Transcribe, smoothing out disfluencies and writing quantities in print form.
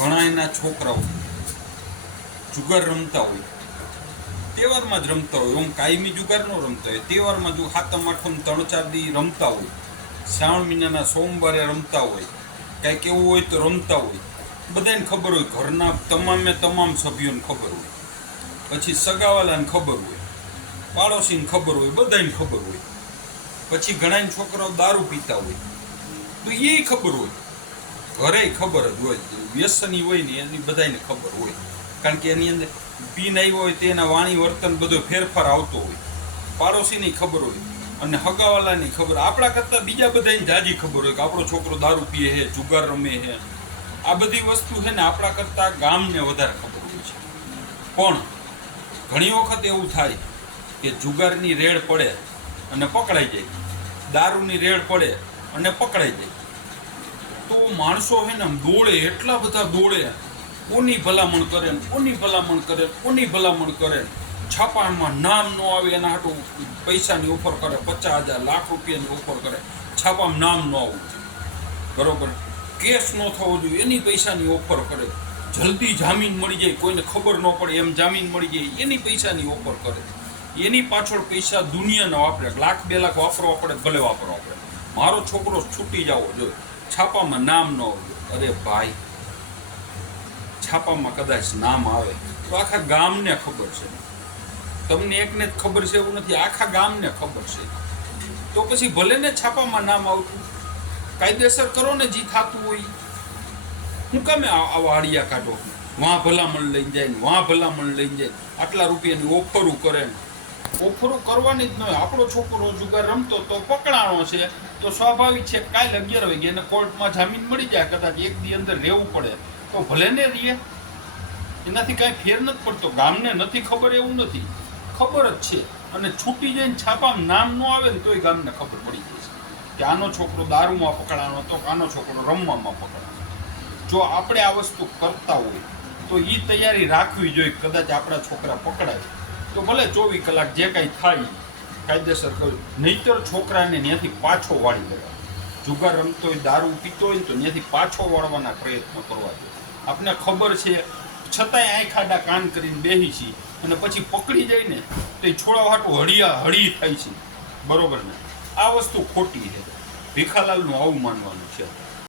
ઘણા એના છોકરાઓ જુગાર રમતા હોય, તહેવારમાં જ રમતા હોય. આમ કાયમી જુગાર ન રમતા હોય, તહેવારમાં જો સાતમ આઠમ 3-4 દી રમતા હોય, શ્રાવણ મહિનાના સોમવારે રમતા હોય, કાંઈક એવું હોય તો રમતા હોય. બધાને ખબર હોય, ઘરના તમામ સભ્યોને ખબર હોય, પછી સગાવાલાને ખબર હોય, પાડોશીને ખબર હોય, બધાને ખબર હોય. પછી ઘણા છોકરાઓ દારૂ પીતા હોય તો એ ખબર હોય, ઘરે ખબર જ હોય, વ્યસની હોય ને એની બધાને ખબર હોય. કારણ કે એની અંદર પીન આવ્યો હોય તેના વાણી વર્તન બધો ફેરફાર આવતો હોય. પાડોશીની ખબર હોય અને હગાવાલાની ખબર. આપણા કરતાં બીજા બધાને જાજી ખબર હોય કે આપણો છોકરો દારૂ પીએ છે, જુગાર રમે છે. આ બધી વસ્તુ છે ને આપણા કરતાં ગામને વધારે ખબર હોય છે. પણ ઘણી વખત એવું થાય કે જુગારની રેડ પડે અને પકડાઈ જાય, દારૂની રેડ પડે અને પકડાઈ જાય, તો માણસો છે ને દોડે, એટલા બધા દોડે, કોની ભલામણ કરે, કોની ભલામણ કરે, કોની ભલામણ કરે. છાપામાં નામ ન આવે એના હાટું પૈસાની ઓફર કરે, 50,000 લાખ રૂપિયાની ઓફર કરે. છાપામાં નામ ન આવવું જોઈએ, બરોબર, કેસ ન થવો જોઈએ એની પૈસાની ઓફર કરે. જલ્દી જામીન મળી જાય, કોઈને ખબર ન પડે એમ જામીન મળી જાય એની પૈસાની ઓફર કરે. એની પાછળ પૈસા દુનિયાના વાપરે, 1,00,000-2 લાખ વાપરવા પડે, ભલે વાપરવા પડે. મારો છોકરો છૂટી જવો જોઈએ, છાપામાં નામ ન આવવું જોઈએ. અરે ભાઈ, છાપામાં કદાચ નામ આવે તો આખા ગામને ખબર છે. તમને એકને જ ખબર છે એવું નથી, આખા ગામને ખબર છે. તો પછી ભલે ને છાપામાં નામ આવતું, કાયદેસર કરો ને જે થતું હોય. હું કામે આવા આડિયા કાઢો, વાં ભલામણ લઈને જાય ને વાં ભલામણ લઈને જાય, આટલા રૂપિયાની ઓફરો કરે ને. ઓફરો કરવાની જ નહીં. આપણો છોકરો જુગાર રમતો તો પકડાણો છે તો સ્વાભાવિક છે કાલે 11 વાગે એને કોર્ટમાં જામીન મળી જાય. કદાચ 1 દી અંદર રહેવું પડે તો ભલે ને રહીએ, એનાથી કાંઈ ફેર નથી પડતો. ગામને નથી ખબર એવું નથી, ખબર જ છે. અને છૂટી જઈને છાપામાં નામ ન આવે ને તોય ગામને ખબર પડી જાય છે કે આનો છોકરો દારૂમાં પકડાણો તો આનો છોકરો રમવામાં પકડાણો. જો આપણે આ વસ્તુ કરતા હોય તો એ તૈયારી રાખવી જોઈએ. કદાચ આપણા છોકરા પકડાય તો ભલે 24 કલાક જે કાંઈ થાય કાયદેસર કર્યું, નહીંતર છોકરાને ત્યાંથી પાછો વાળી દેવા. જુગાર રમતો હોય, દારૂ પીતો હોય તો ત્યાંથી પાછો વાળવાના પ્રયત્નો કરવા જોઈએ. આપને ખબર છે છતાંય આંખ આડા કાન કરીને બેસી છીએ અને પછી પકડી જાય ને તો એ છોડાવાટું હળી થાય છે, બરોબર ને. આ વસ્તુ ખોટી છે. ભીખાલાલનું આવું માનવાનું છે.